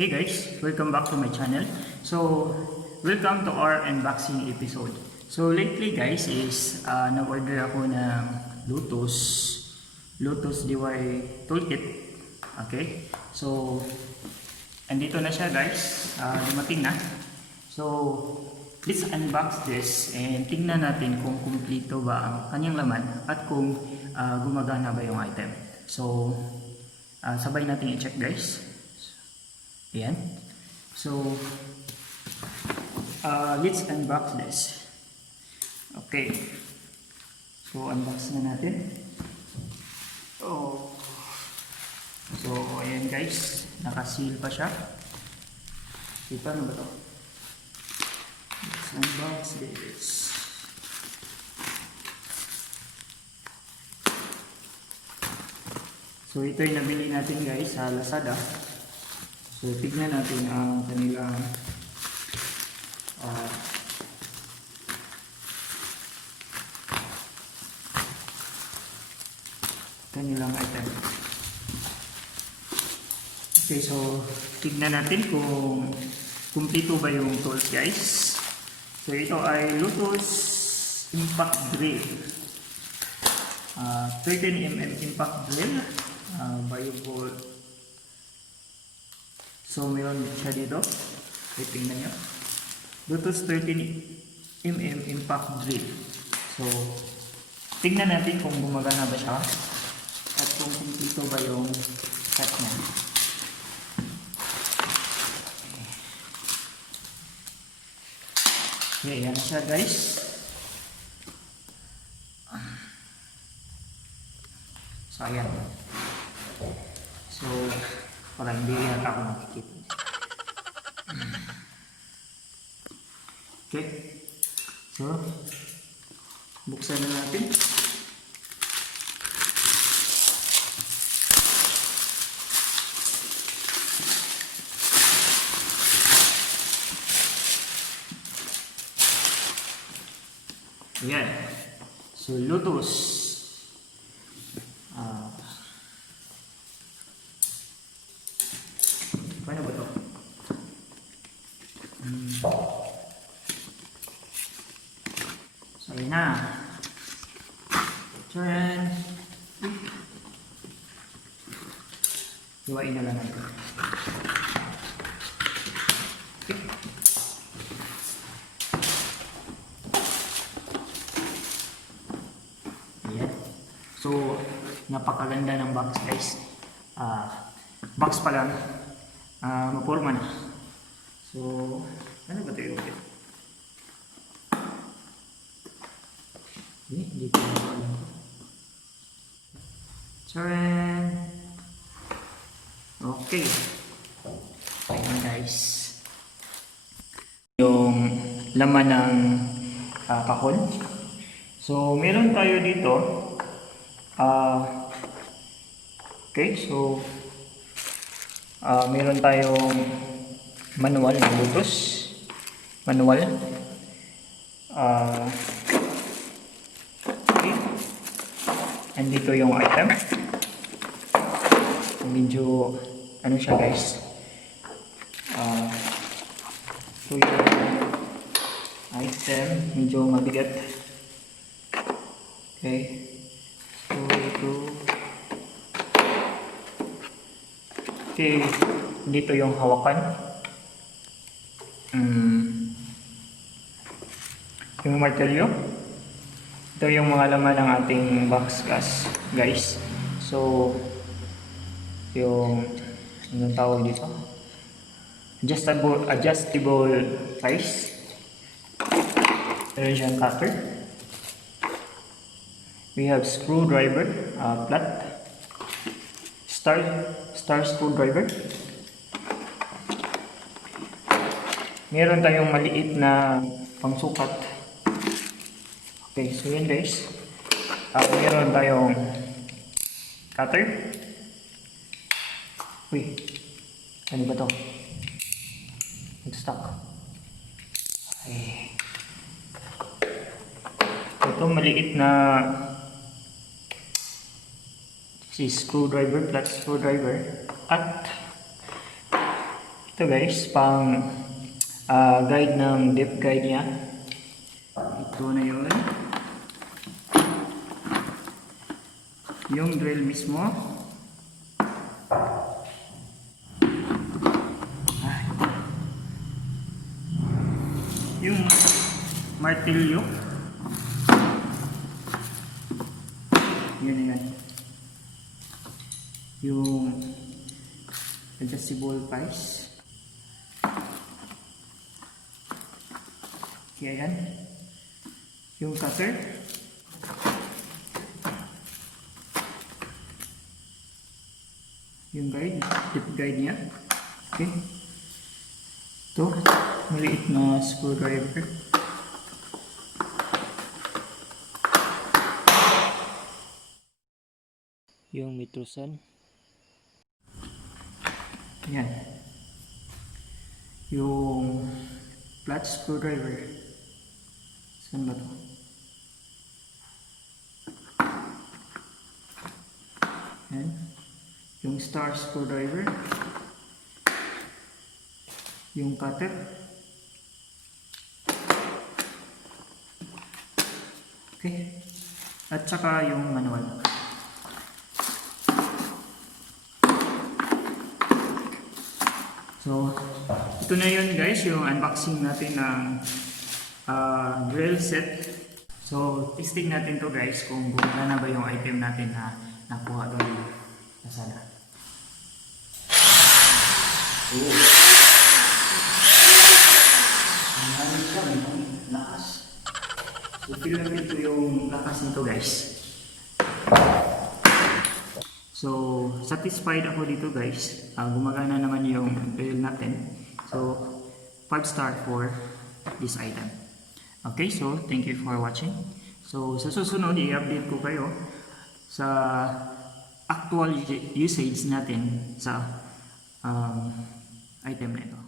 Hey guys, welcome back to my channel. So, welcome to our unboxing episode. So, lately guys is nag-order ako ng LOTUS DIY Toolkit. Okay? So, andito na siya guys. Dumating na. So, let's unbox this and tingnan natin kung kumpleto ba ang kanyang laman at kung gumagana ba yung item. So, sabay natin i-check guys. Ayan. So, let's unbox this. Okay. So, unbox na natin. So, ayan guys. Naka-seal pa siya. Kita na ba ito? Let's unbox this. So, ito yung nabili natin guys sa Lazada. So, tignan natin ang kanilang item. Okay, so tignan natin kung kumpleto ba yung tools guys. So, ito ay LOTUS Impact Drill. 13mm Impact Drill. Bio-bolt. So, meron siya dito. Tingnan nyo. LOTUS 13mm Impact Drill. So, tingnan natin kung gumagana ba siya at kung kumpleto ba yung set niya. Okay, yan na siya guys. So, ayan. So, parang hindi yata ako nakikita. Okay. So, buksan na natin. Ayan. So, LOTUS. Paano ba ito? So, ayan na. Turn. Iwain na lang natin. Okay. Ayan. So, napakaganda ng box guys. Box pa lang. Maporma na. So, ano ba ito yung okay? Hindi ko alam. Charan! Okay. Ayan guys. Yung laman ng kahon. So, meron tayo dito. Okay, so meron tayong manual ng LOTUS. Manual. Okay. And dito yung item. Medyo, ano siya guys. So yung item, medyo mabigat. Okay. So ito. Okay, dito yung hawakan. Yung martelyo. Ito yung mga laman ng ating box guys. So, yung anong tawag dito? Adjustable size. Meron siyang cutter. We have screwdriver, flat. Star screwdriver. Meron tayong maliit na pangsukat. Okay, so yan guys. Meron tayong cutter. Uy, ano ba to? Nag-stuck. Ay. Ito maliit na screwdriver, flat screwdriver. At Ito guys, pang guide ng depth guide niya. Ito na yun. Yung drill mismo. Yung martilyo. Yun na yan. Yung adjustable piece. Kaya yan. Yung cutter. Yung guide, tip guide niya. Okay. Ito, maliit na screwdriver. Yung mitrusan. Yan. Yung flat screwdriver. Saan ba ito? Yan. Yung star screwdriver. Yung cutter. Okay. At saka yung manual. So, ito na yun guys, yung unboxing natin ng drill set. So, testing natin to guys kung gumana ba yung item natin na nakuha doon sa sala. Oh. Ang lamig siya, may lakas. So, feel natin ito yung lakas nito guys. So, satisfied ako dito guys. Gumagana naman yung drill natin. So, 5 star for this item. Okay, so thank you for watching. So, sa susunod, i-update ko kayo sa actual usage natin sa item na ito.